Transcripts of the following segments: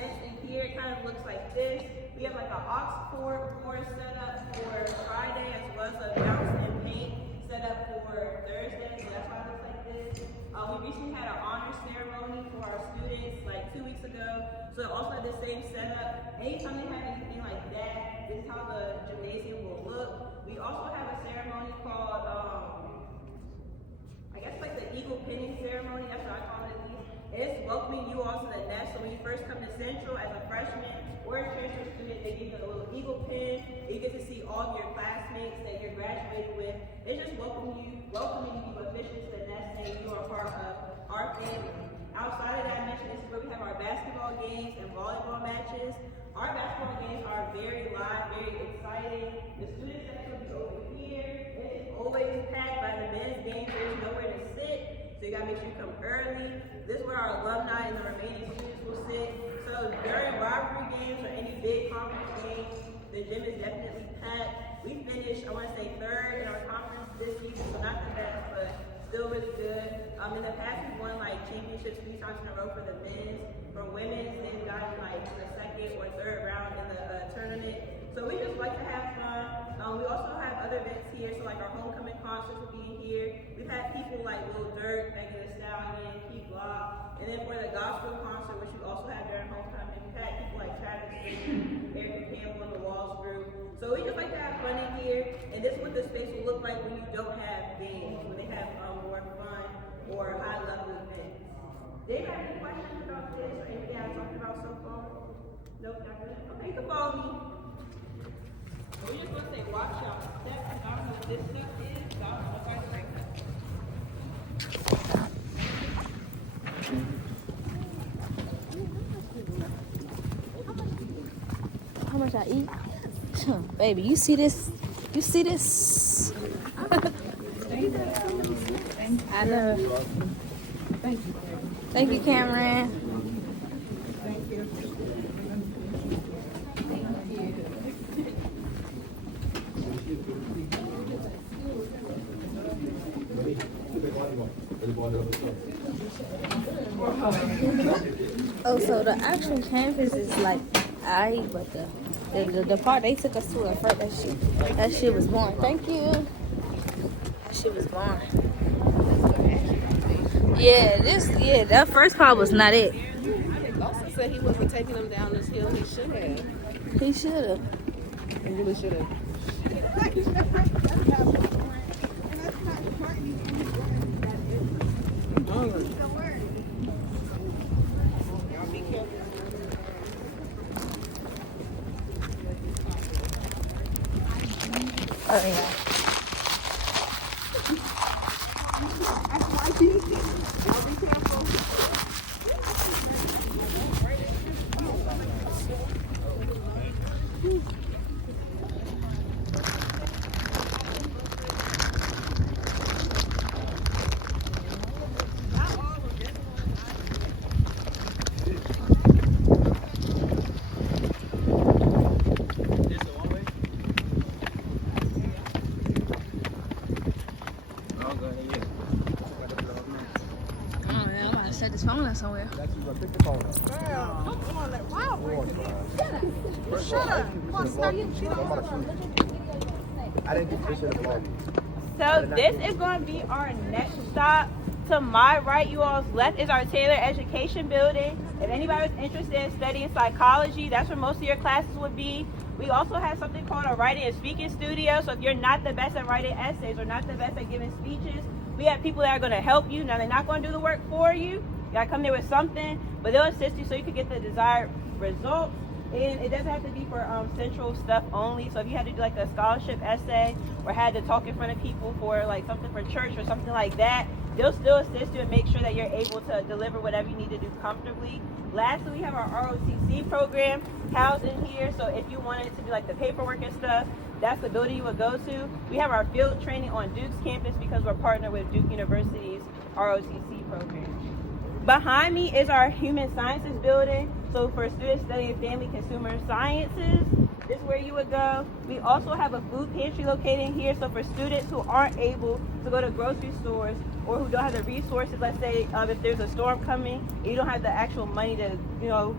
events in here. It kind of looks like this. We have like an aux board set up for Friday, as well as a bounce and paint set up for Thursday. So that's why it looks like this. We recently had an honor ceremony for our students like 2 weeks ago. So it also had the same setup. Anytime they have anything like that, this is how the gymnasium will look. We also have a ceremony called, I guess like the eagle pinning ceremony. That's what I call it at least. It's welcoming you all to the nest. So when you first come to Central as a freshman or a transfer student, they give you a little eagle pin. You get to see all of your classmates that you're graduating with. It's just welcoming you officially to the nest, saying you are part of our family. Outside of that, I mentioned this is where we have our basketball games and volleyball matches. Our basketball games are very live, very exciting. The student section will be over here. It is always packed. By the men's games, there's nowhere to sit. So you gotta make sure you come early. This is where our alumni and the remaining students will sit. So during rivalry games or any big conference games, the gym is definitely packed. We finished, I wanna say, 3rd in our conference this season, so not the best, but still really good. In the past, we've won like championships 3 times in a row for the men's. For women's, they've gotten like the 2nd or 3rd round in the tournament. So we just like to have fun. We also have other events here, so like our homecoming concerts will be in here. We've had people like Lil Durk, Megan Thee Stallion, Keith Block, and then for the gospel concert, which we also have during homecoming, we've had people like Travis Green, Eric Campbell, and the Walls Group. So we just like to have fun in here, and this is what the space will look like when you don't have games, when they have more fun or high-level events. Do you have any questions about this or anything I talked about so far? Nope, not good. Okay, you can follow me. We're just going to say, watch y'all step. I don't know what this stuff is, so I don't know if I can break that. How much I eat? Baby, you see this? You see this? I know. Thank you. Thank you, Cameron. Thank you. Oh, so the actual campus is like, but the part they took us to at first, that shit was boring. Thank you. That shit was boring. Yeah, that first part was not it. Lawson said he wasn't taking them down this hill. He should have. He should have. He really should have. Oh, yeah. Set this phone up somewhere. So this is going to be our next stop. To my right, you all's left, is our Taylor Education Building. If anybody was interested in studying psychology, that's where most of your classes would be. We also have something called a writing and speaking studio. So if you're not the best at writing essays or not the best at giving speeches, we have people that are going to help you. Now, they're not going to do the work for you. You got to come there with something, but they'll assist you so you can get the desired results. And it doesn't have to be for central stuff only. So if you had to do like a scholarship essay or had to talk in front of people for like something for church or something like that, they'll still assist you and make sure that you're able to deliver whatever you need to do comfortably. Lastly, we have our ROTC program housed in here. So if you wanted to do like the paperwork and stuff, that's the building you would go to. We have our field training on Duke's campus because we're partnered with Duke University's ROTC program. Behind me is our human sciences building. So for students studying family consumer sciences, this is where you would go. We also have a food pantry located here. So for students who aren't able to go to grocery stores or who don't have the resources, let's say if there's a storm coming and you don't have the actual money to,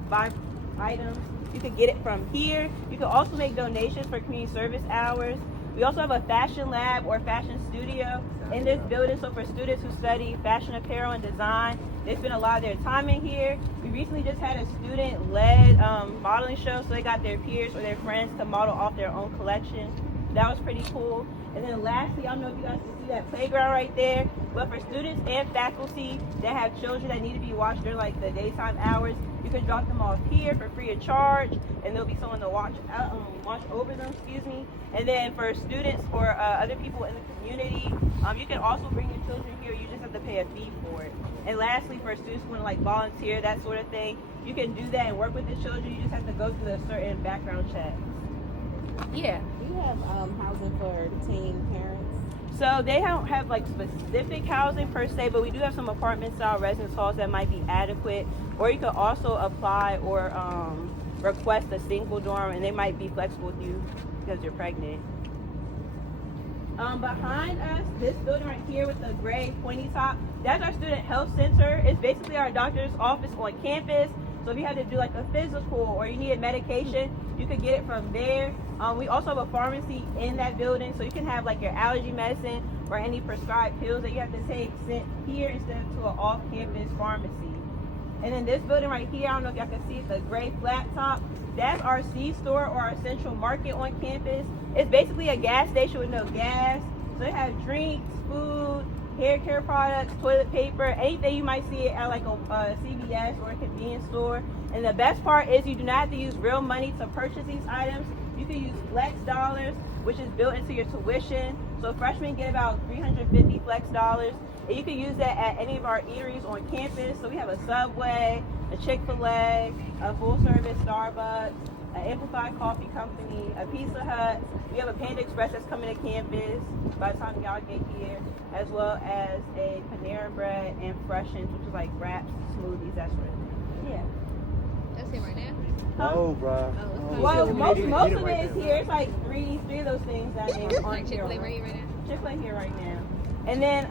buy items. You could get it from here. You can also make donations for community service hours. We also have a fashion lab or fashion studio in this building. So for students who study fashion apparel and design, they spend a lot of their time in here. We recently just had a student-led modeling show, so they got their peers or their friends to model off their own collection. That was pretty cool. And then lastly, I don't know if you guys can see that playground right there, but for students and faculty that have children that need to be watched during like the daytime hours, you can drop them off here for free of charge, and there'll be someone to watch over them, And then for students or other people in the community, you can also bring your children here. You just have to pay a fee for it. And lastly, for students who want to like volunteer, that sort of thing, you can do that and work with the children. You just have to go through a certain background check. Yeah. Do you have housing for teen parents? So they don't have like specific housing per se, but we do have some apartment style residence halls that might be adequate. Or you could also apply or request a single dorm, and they might be flexible with you because you're pregnant. Behind us, this building right here with the gray pointy top, that's our student health center. It's basically our doctor's office on campus. So if you had to do like a physical or you needed medication, you could get it from there. We also have a pharmacy in that building, so you can have like your allergy medicine or any prescribed pills that you have to take sent here instead of to an off-campus pharmacy. And then this building right here, I don't know if y'all can see it, the gray flat top, that's our C-store or our central market on campus. It's basically a gas station with no gas. So they have drinks, food, hair care products, toilet paper, anything you might see at like a CVS or a convenience store. And the best part is you do not have to use real money to purchase these items. You can use flex dollars, which is built into your tuition. So freshmen get about 350 flex dollars. And you can use that at any of our eateries on campus. So we have a Subway, a Chick-fil-A, a full-service Starbucks, an Amplified Coffee Company, a Pizza Hut. We have a Panda Express that's coming to campus by the time y'all get here, as well as a Panera Bread and Freshens, which is like wraps, smoothies, that sort of thing. Yeah. That's it right now? Huh? Oh, bro. Well, most of it is here. It's like three of those things down there. Like Chick-fil-A right here right now? Chick-fil-A here right now. And then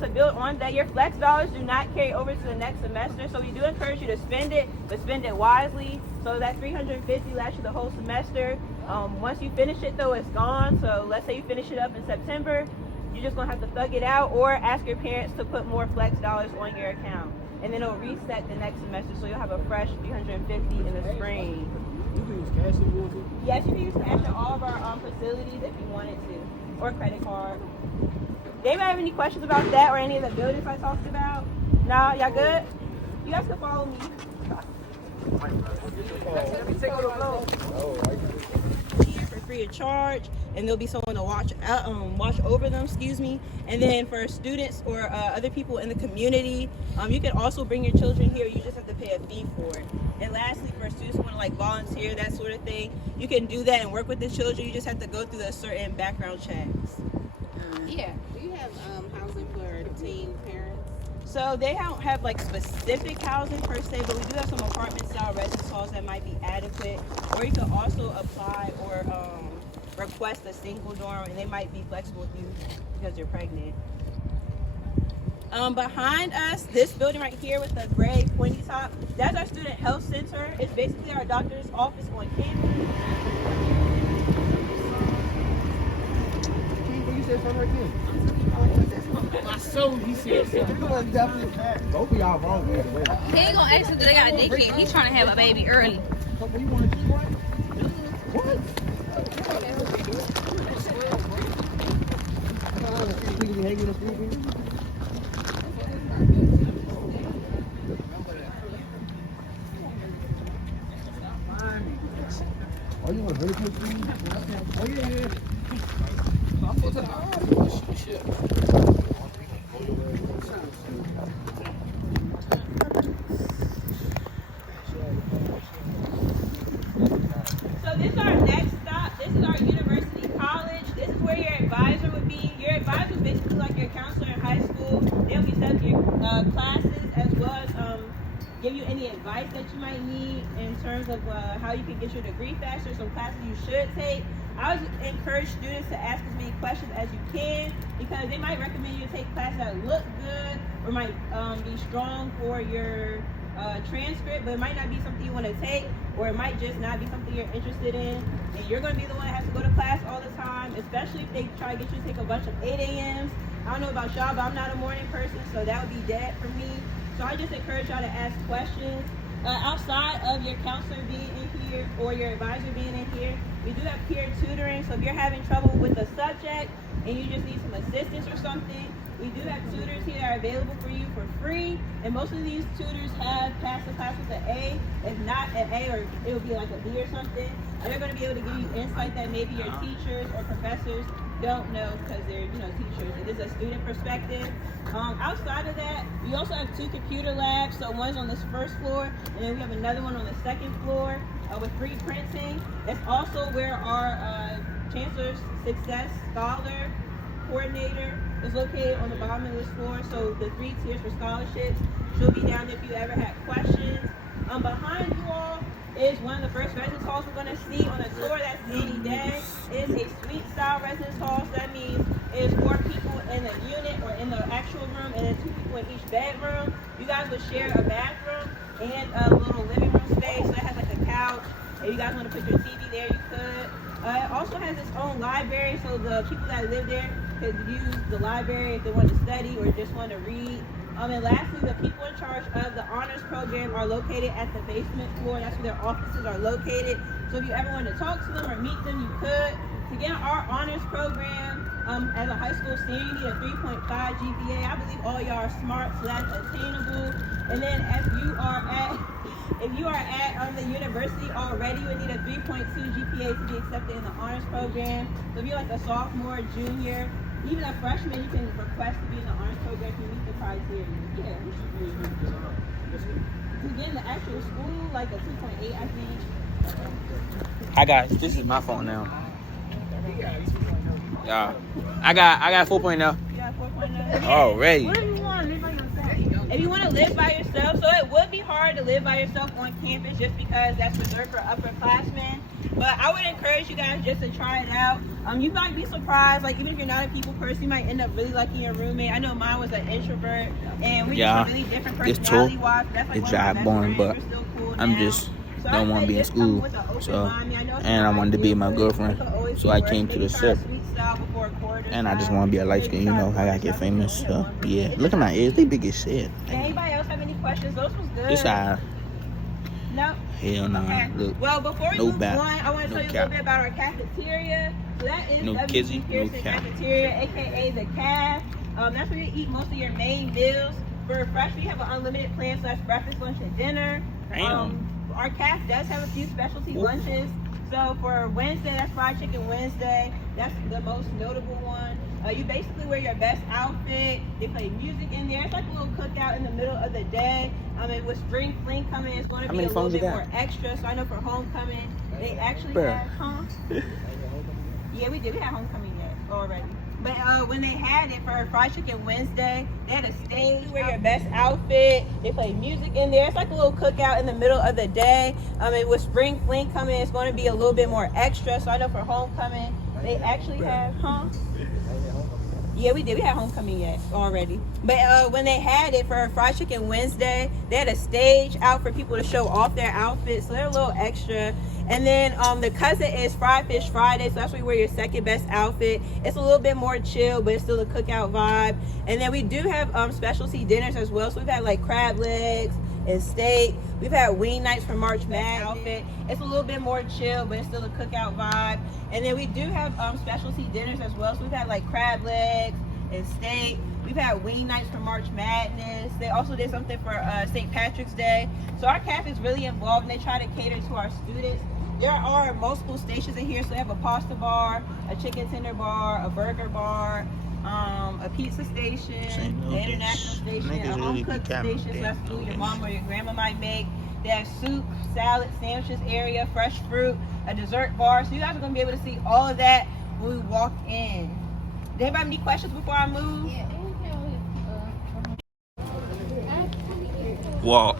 to build on that, your flex dollars do not carry over to the next semester. So we do encourage you to spend it, but spend it wisely. So that $350 lasts you the whole semester. Once you finish it though, it's gone. So let's say you finish it up in September, you're just gonna have to thug it out or ask your parents to put more flex dollars on your account. And then it'll reset the next semester, so you'll have a fresh $350 in the spring. You can use cash if you want to? Yes, you can use cash at all of our facilities if you wanted to, or credit card. Do anybody have any questions about that or any of the buildings I talked about? No, y'all good? You guys can follow me. Here for free of charge, and there'll be someone to watch over them. And then for students or other people in the community, you can also bring your children here. You just have to pay a fee for it. And lastly, for students who want to like volunteer, that sort of thing, you can do that and work with the children. You just have to go through a certain background checks. Yeah. Do you have housing for teen parents? So they don't have like specific housing per se, but we do have some apartment style residence halls that might be adequate. Or you can also apply or request a single dorm, and they might be flexible with you because you're pregnant. Behind us, this building right here with the gray pointy top, that's our student health center. It's basically our doctor's office on campus. You said something right there. My soul, he said something. Both of y'all wrong. He ain't gonna ask if they got a dick yet. He's trying to have a baby early. What you want to do? What? Oh, you want to really put these? Oh, yeah. So this is our next stop. This is our university college. This is where your advisor would be. Your advisor is basically like your counselor in high school. They'll be setting your classes as well as give you any advice that you might need in terms of how you can get your degree faster, some classes you should take. I would encourage students to ask as many questions as you can, because they might recommend you to take classes that look good or might be strong for your transcript, but it might not be something you want to take, or it might just not be something you're interested in, and you're going to be the one that has to go to class all the time, especially if they try to get you to take a bunch of 8 a.m.s. I don't know about y'all, but I'm not a morning person, so that would be dead for me. So I just encourage y'all to ask questions. Outside of your counselor being in here or your advisor being in here, we do have peer tutoring. So if you're having trouble with a subject and you just need some assistance or something, we do have tutors here that are available for you for free. And most of these tutors have passed the class with an A. If not an A, or it'll be like a B or something. And they're going to be able to give you insight that maybe your teachers or professors don't know because they're, teachers. It is a student perspective. Outside of that, we also have 2 computer labs. So one's on this first floor, and then we have another one on the second floor with free printing. That's also where our Chancellor's Success Scholar Coordinator is located on the bottom of this floor. So the 3 tiers for scholarships. She'll be down there if you ever have questions. Behind you all is one of the first residence halls we're going to see on the tour. That's any day. It is a suite style residence hall. So that means it's 4 people in a unit or in the actual room, and then 2 people in each bedroom. You guys would share a bathroom and a little living room space. So it has like a couch. If you guys want to put your TV there, you could. It also has its own library, so the people that live there could use the library if they want to study or just want to read. And lastly, the people in charge of the honors program are located at the basement floor. That's where their offices are located. So if you ever want to talk to them or meet them, you could. To get our honors program as a high school senior, you need a 3.5 GPA. I believe all y'all are smart, so that's attainable. And then if you are at the university already, you would need a 3.2 GPA to be accepted in the honors program. So if you're like a sophomore, junior, even a freshman, you can request to be in the honors program if you meet the criteria. Yeah. To get in the actual school, like a 2.8, I think. Hi guys, this is my phone now. Yeah, I got 4.0. You got 4.0. Already. What do you want to live by yourself? If you want to live by yourself, so it would be hard to live by yourself on campus just because that's reserved for upperclassmen. But I would encourage you guys just to try it out. You might be surprised, like even if you're not a people person, you might end up really liking your roommate. I know mine was an introvert, and we just really different personality-wise. That's like it's job boring, but cool I'm just don't want to be in school, so and I wanted to be my girlfriend, so I came to the SIP, and I just want to be a light skin, I gotta get famous, so yeah. Look at my ears, they big as shit. Anybody else have any questions? Those was good. This eye. No. Hell no. Okay. Look. Well, before we move on, I want to tell you a little bit about our cafeteria. So that is Kizzy, Cafeteria, aka the CAF. That's where you eat most of your main meals. For freshmen, you have an unlimited plan, so that's breakfast, lunch, and dinner. Our CAF does have a few specialty lunches. So for Wednesday, that's fried chicken Wednesday. That's the most notable one. You basically wear your best outfit. They play music in there. It's like a little cookout in the middle of the day. With spring fling coming, it's going to be a little bit more extra. So I know for homecoming, they actually have, Yeah, we did. We had homecoming yet already. But when they had it for fried chicken Wednesday, they had a stage. You wear your best outfit. They play music in there. It's like a little cookout in the middle of the day. With spring fling coming, it's going to be a little bit more extra. So I know for homecoming, they actually have, Yeah, we did. We had homecoming yet already. But when they had it for fried chicken Wednesday, they had a stage out for people to show off their outfits. So they're a little extra. And then the cousin is Fried Fish Friday, so that's where you wear your second best outfit. It's a little bit more chill, but it's still a cookout vibe. And then we do have specialty dinners as well. So we've had like crab legs and steak. We've had wing nights for March Madness outfit. It's a little bit more chill, but it's still a cookout vibe. And then we do have specialty dinners as well. So we've had like crab legs and steak. We've had wing nights for March Madness. They also did something for St. Patrick's Day. So our CAF is really involved, and they try to cater to our students. There are multiple stations in here. So they have a pasta bar, a chicken tender bar, a burger bar, a pizza station, an international station, a home cooked station. So that's food your mom or your grandma might make. They have soup, salad, sandwiches area, fresh fruit, a dessert bar. So you guys are going to be able to see all of that when we walk in. Does anybody have any questions before I move? Yeah. Whoa.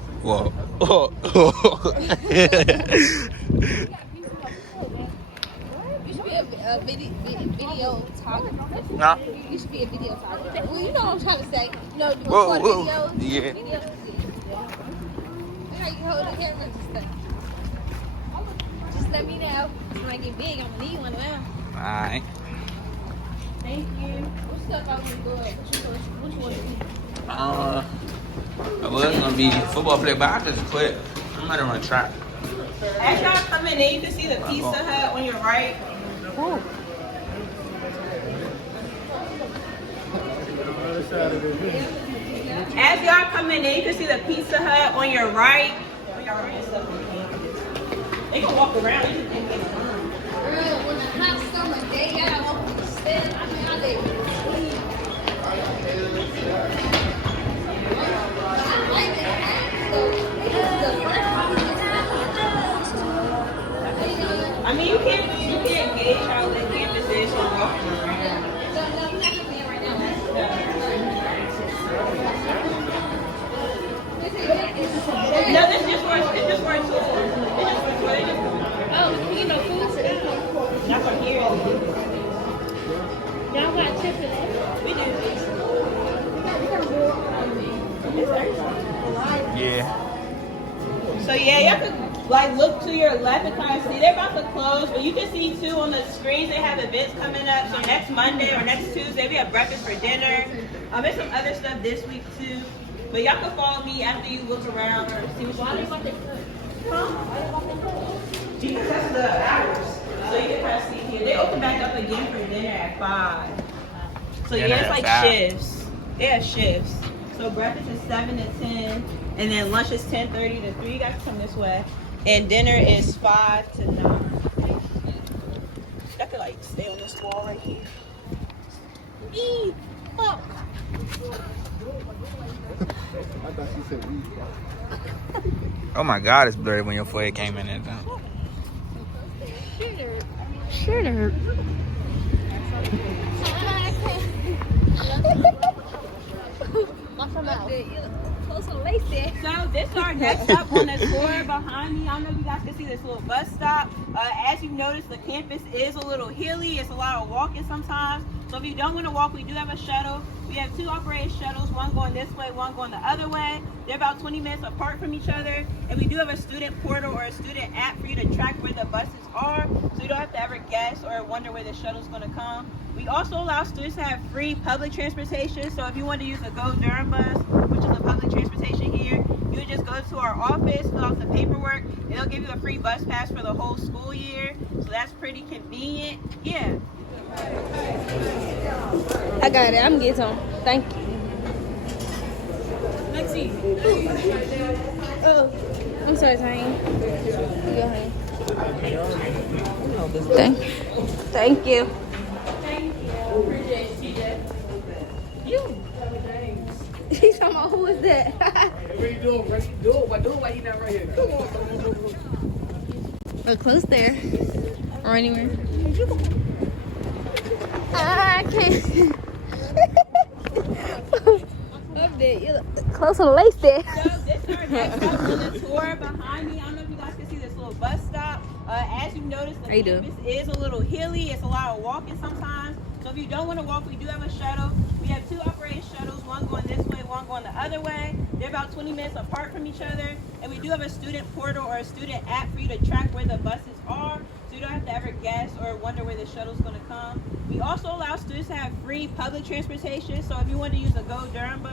You should be a video talker. Nah. You should be a video talker. Well, you know what I'm trying to say. You know, Whoa. videos. Yeah. Videos. how you hold the cameras and stuff. Just let me know. When I get big, I'm gonna need one of them. Alright. Thank you. What stuff I want to do? What you want to eat? I was gonna be a football player, but I just quit. I'm not gonna try. As y'all coming in, you can see the Pizza Hut on your right. Ooh. As y'all coming in, you can see the Pizza Hut on your right. On your right stuff on campus. They can walk around. You can think it's fun. Girl, when the hot summer day out, open the stairs, I mean, how they sleep. I like it. So, this is the first time I mean, you can't gauge how the campus is from walking around. No, we're not coming in right now. No, that's just for it's just for a tour. It's just for tour. Oh, you know, food today. Not from here. Y'all got Chick-fil-A? We do. Yeah. So yeah, y'all can like look to your left and kind of see they're about to close, but you can see too on the screens they have events coming up. So next Monday or next Tuesday we have breakfast for dinner. There's some other stuff this week too. But y'all can follow me after you look around or see what you want. Because that's the hours. So you can kind of see here. They open back up again for dinner at 5. So Dinner yeah, it's at like 5. shifts. They have shifts. So breakfast is 7 to 10, and then lunch is 10:30 to 3. You guys come this way, and dinner is 5 to 9. I could like stay on this wall right here. Eee, fuck. I thought she said weed. Oh my God, it's blurry when your forehead came in there. Sure. Watch your mouth. Close to the lace there. So this is our next stop on the tour behind me. I don't know if you guys can see this little bus stop. As you've noticed, the campus is a little hilly. It's a lot of walking sometimes. So if you don't want to walk, we do have a shuttle. We have 2 operated shuttles, one going this way, one going the other way. They're about 20 minutes apart from each other. And we do have a student portal or a student app for you to track where the buses are, so you don't have to ever guess or wonder where the shuttle's going to come. We also allow students to have free public transportation. So if you want to use a Go Durham bus, which is a public transportation here, you would just go to our office, fill out the paperwork, and they'll give you a free bus pass for the whole school year. So that's pretty convenient. Yeah. I got it. I'm getting some. Thank you. Let's see. Oh, I'm sorry, Tanya. Go ahead. Thank you. He's talking about who is that? What are you doing? Do it. Why he not right here? Come on. We're close there. Or anywhere. I can't. Up there. You look close to the lace there. So this is our next stop on the tour behind me. I don't know if you guys can see this little bus stop. As you've noticed, the campus is a little hilly. It's a lot of walking sometimes. So if you don't want to walk, we do have a shuttle. We have 2 operated shuttles, one going this way, one going the other way. They're about 20 minutes apart from each other. And we do have a student portal or a student app for you to track where the buses are, so you don't have to ever guess or wonder where the shuttle's going to come. We also allow students to have free public transportation. So if you want to use a Go Durham bus,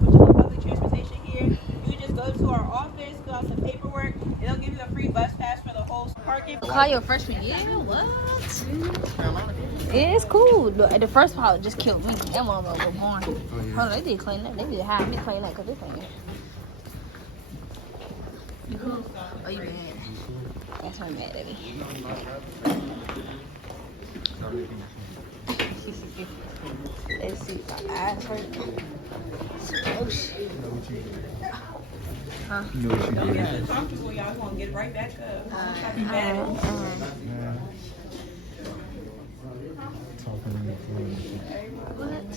which is a public transportation here, you just go to our office, fill out some paperwork, and they'll give you a free bus pass for the whole parking. Call your freshman. Yeah, what? Yeah, it's cool. The first part just killed me. That one was born. Hold on, they did clean that. They did have me clean that because they clean it. You cool? Oh, you mad? That's why I'm mad at me. Let's see. My eyes hurt. Oh, shit. Huh? You know what you Don't did. get too comfortable, y'all. We're gonna get right back up. Try to be bad. What?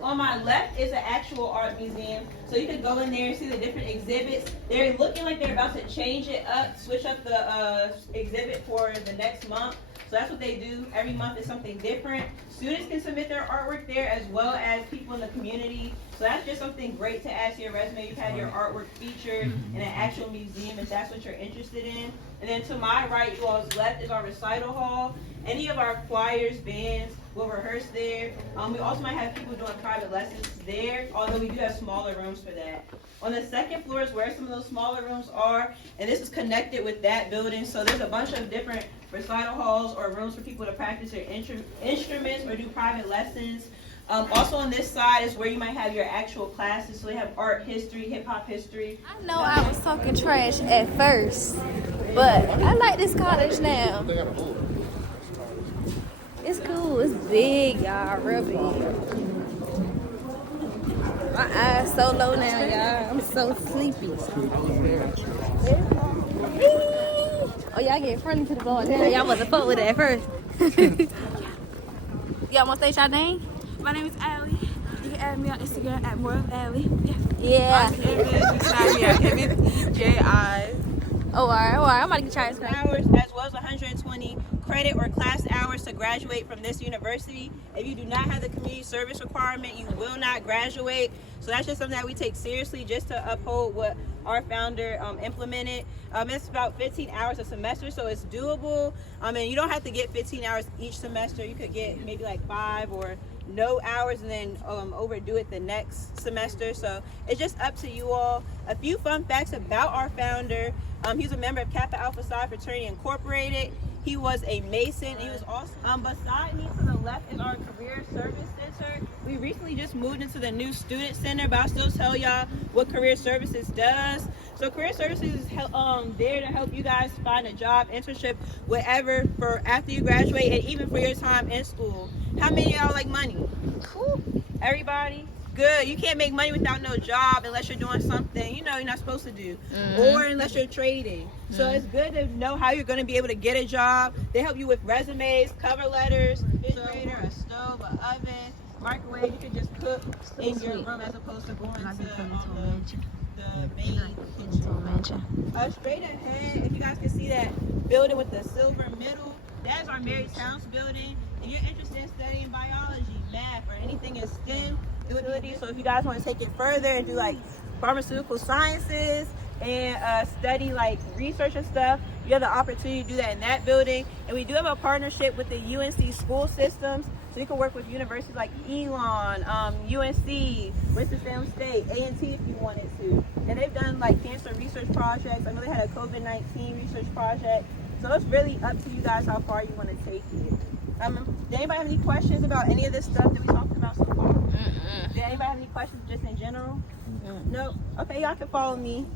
On my left is an actual art museum, so you can go in there and see the different exhibits. They're looking like they're about to change it up, switch up the exhibit for the next month. So that's what they do. Every month is something different. Students can submit their artwork there as well as people in the community. So that's just something great to add to your resume. You've had your artwork featured in an actual museum if that's what you're interested in. And then to my right, you all's left is our recital hall. Any of our choirs, bands will rehearse there. We also might have people doing private lessons there, although we do have smaller rooms for that. On the second floor is where some of those smaller rooms are, and this is connected with that building. So there's a bunch of different recital halls or rooms for people to practice their instruments or do private lessons. Also on this side is where you might have your actual classes. So they have art history, hip hop history. I know I was talking trash at first, but I like this college now. It's cool. It's big, y'all. Real big. My eyes so low now, y'all. I'm so sleepy. Oh, y'all getting friendly to the ball now. Y'all wasn't fuck with it at first. Y'all want to say y'all name? My name is Allie. You can add me on Instagram at more of Allie. Yeah. You can add me at EJ. Oh, all right. I'm about to get Chinese Hours as well as 120 credit or class hours to graduate from this university. If you do not have the community service requirement, you will not graduate. So that's just something that we take seriously just to uphold what our founder implemented. It's about 15 hours a semester, so it's doable. And you don't have to get 15 hours each semester. You could get maybe like 5 or no hours and then overdo it the next semester. So it's just up to you all. A few fun facts about our founder. He's a member of Kappa Alpha Psi Fraternity Incorporated. He was a Mason. He was also beside me to the left is our Career Service Center. We recently just moved into the new Student Center, but I'll still tell y'all what Career Services does. So Career Services is there to help you guys find a job, internship, whatever for after you graduate and even for your time in school. How many of y'all like money? Cool. Everybody? Good. You can't make money without no job unless you're doing something you're not supposed to do, or unless you're trading. So it's good to know how you're going to be able to get a job. They help you with resumes, cover letters, refrigerator, a stove, an oven, microwave. You can just cook in your room as opposed to going to the main kitchen. Straight ahead, if you guys can see that building with the silver middle, that's our Mary Towns building. If you're interested in studying biology, math, or anything in STEM, so if you guys want to take it further and do like pharmaceutical sciences and study like research and stuff, you have the opportunity to do that in that building. And we do have a partnership with the UNC school systems, so you can work with universities like Elon, UNC, Winston-Salem State, A&T if you wanted to. And they've done like cancer research projects. I know they had a COVID-19 research project. So it's really up to you guys how far you want to take it. Did anybody have any questions about any of this stuff that we talked about so far? Did anybody have any questions just in general? No? Okay, y'all can follow me.